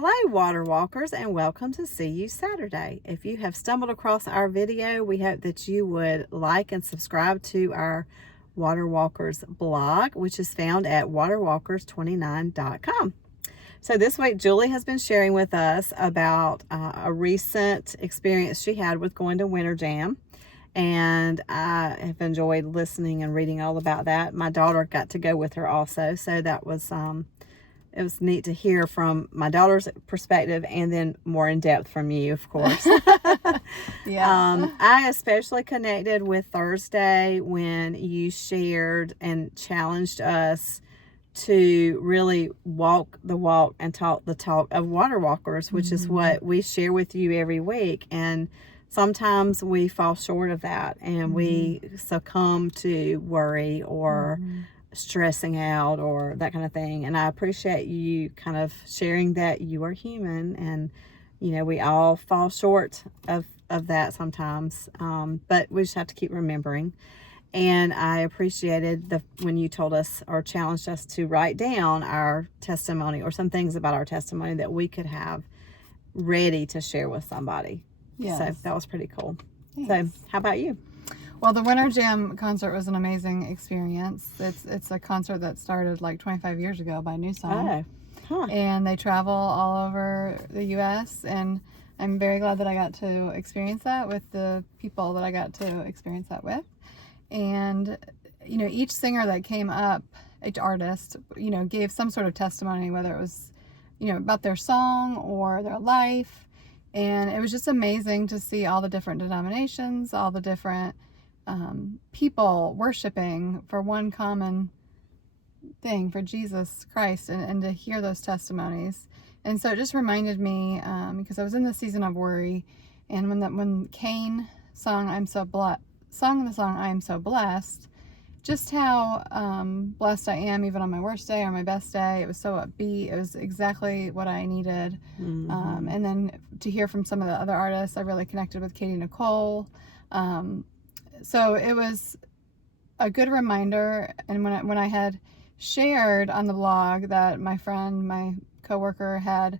Hello, water walkers, and welcome to See You Saturday. If you have stumbled across our video, we hope that you would like and subscribe to our Water Walkers blog, which is found at waterwalkers29.com. So this week, Julie has been sharing with us about a recent experience she had with going to Winter Jam. And I have enjoyed listening and reading all about that. My daughter got to go with her also, so that was it was neat to hear from my daughter's perspective and then more in depth from you, of course. Yeah. I especially connected with Thursday when you shared and challenged us to really walk the walk and talk the talk of water walkers, which is what we share with you every week. And sometimes we fall short of that and we succumb to worry or stressing out or that kind of thing. And I appreciate you kind of sharing that you are human and, you know, we all fall short of that sometimes. But we just have to keep remembering. And I appreciated when you told us or challenged us to write down our testimony or some things about our testimony that we could have ready to share with somebody. Yes. So that was pretty cool. Thanks. So how about you? Well, the Winter Jam concert was an amazing experience. It's a concert that started like 25 years ago by New Song. Oh, And they travel all over the U.S. and I'm very glad that I got to experience that with the people that I got to experience that with. And, you know, each singer that came up, each artist, you know, gave some sort of testimony, whether it was, you know, about their song or their life. And it was just amazing to see all the different denominations, all the different people worshiping for one common thing, for Jesus Christ, and to hear those testimonies. And so it just reminded me, because I was in the season of worry, and when Cain sung the song I Am So Blessed, just how blessed I am even on my worst day or my best day. It was so upbeat. It was exactly what I needed. And then to hear from some of the other artists, I really connected with Katie Nicole. So it was a good reminder. And when I had shared on the blog that my friend, my coworker had,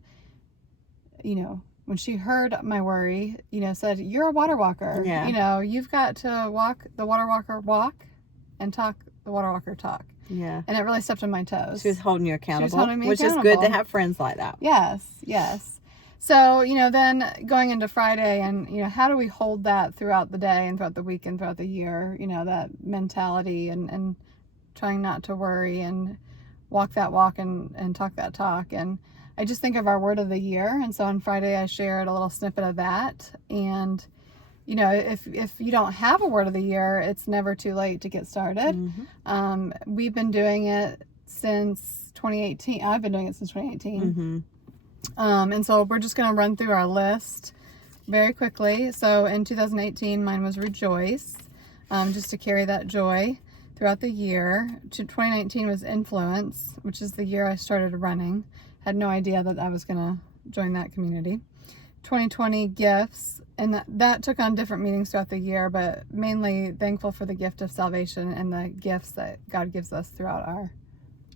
you know, when she heard my worry, you know, said, "You're a water walker. Yeah. You know, you've got to walk the water walker walk and talk the water walker talk." Yeah. And it really stepped on my toes. She was holding you accountable, holding me which is accountable. good to have friends like that. Yes. So, you know, then going into Friday and, you know, how do we hold that throughout the day and throughout the week and throughout the year, you know, that mentality and trying not to worry and walk that walk and talk that talk. And I just think of our word of the year. And so on Friday, I shared a little snippet of that. And, you know, if you don't have a word of the year, it's never too late to get started. We've been doing it since 2018. I've been doing it since 2018. And so we're just going to run through our list very quickly. So in 2018, mine was rejoice, just to carry that joy throughout the year. 2019 was influence, which is the year I started running. Had no idea that I was going to join that community. 2020 gifts, and that took on different meanings throughout the year, but mainly thankful for the gift of salvation and the gifts that God gives us throughout our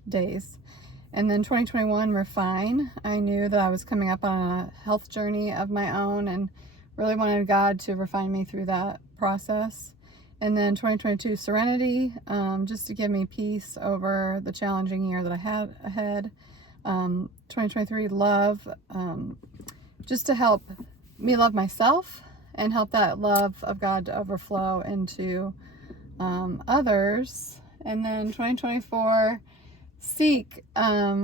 days. And then 2021, refine. I knew that I was coming up on a health journey of my own and really wanted God to refine me through that process. And then 2022, serenity, just to give me peace over the challenging year that I had ahead. 2023, love, just to help me love myself and help that love of God to overflow into others. And then 2024, seek,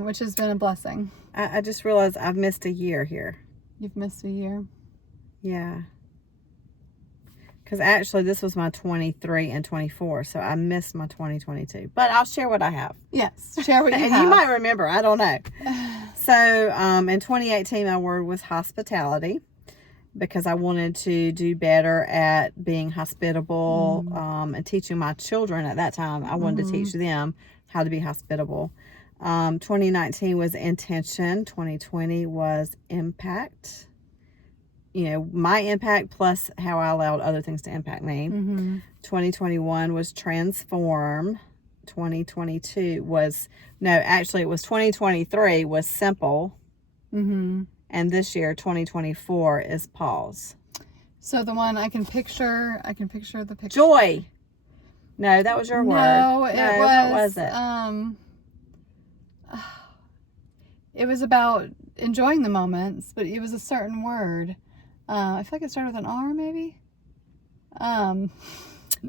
which has been a blessing. I just realized I've missed a year here. You've missed a year. Yeah. Because actually this was my 23 and 24, so I missed my 2022. But I'll share what I have. Yes, share what you and have. you might remember, I don't know. So in 2018, my word was hospitality, because I wanted to do better at being hospitable and teaching my children at that time. I wanted to teach them how to be hospitable. 2019 was intention. 2020 was impact. You know, my impact plus how I allowed other things to impact me. 2021 was transform. 2022 was, no, actually it was 2023 was simple. Mm-hmm. And this year, 2024, is pause. So the one I can picture the picture. Joy. No, that was your word. No, it what was it? It was about enjoying the moments, but it was a certain word. I feel like it started with an R, maybe.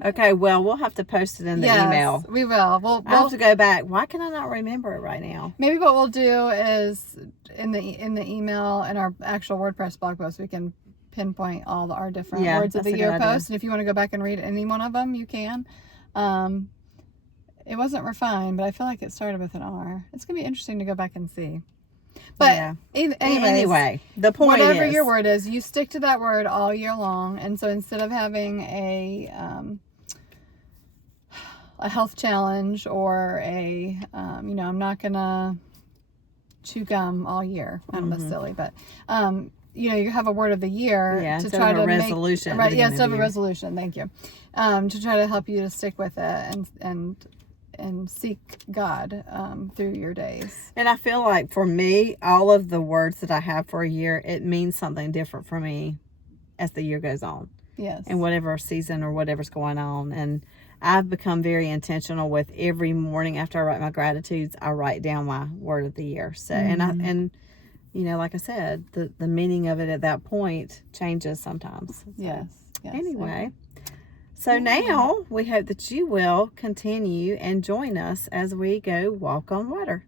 Okay, well, we'll have to post it in the email. We will. We'll I have to go back. Why can I not remember it right now? Maybe what we'll do is in the email and our actual WordPress blog post, we can pinpoint all our different words of the year posts. And if you want to go back and read any one of them, you can. It wasn't refined, but I feel like it started with an R. It's going to be interesting to go back and see. But anyway, the point whatever is, your word is, you stick to that word all year long. And so instead of having a health challenge or I'm not going to chew gum all year. I don't know, that's silly, but you have a word of the year to try to resolution. Right? Yeah, instead of a resolution. Thank you. To try to help you to stick with it and seek God through your days. And I feel like for me, all of the words that I have for a year, it means something different for me as the year goes on. Yes. In whatever season or whatever's going on. And I've become very intentional with every morning after I write my gratitudes, I write down my word of the year. So, and like I said, the meaning of it at that point changes sometimes. So, yes. Anyway. So now we hope that you will continue and join us as we go walk on water.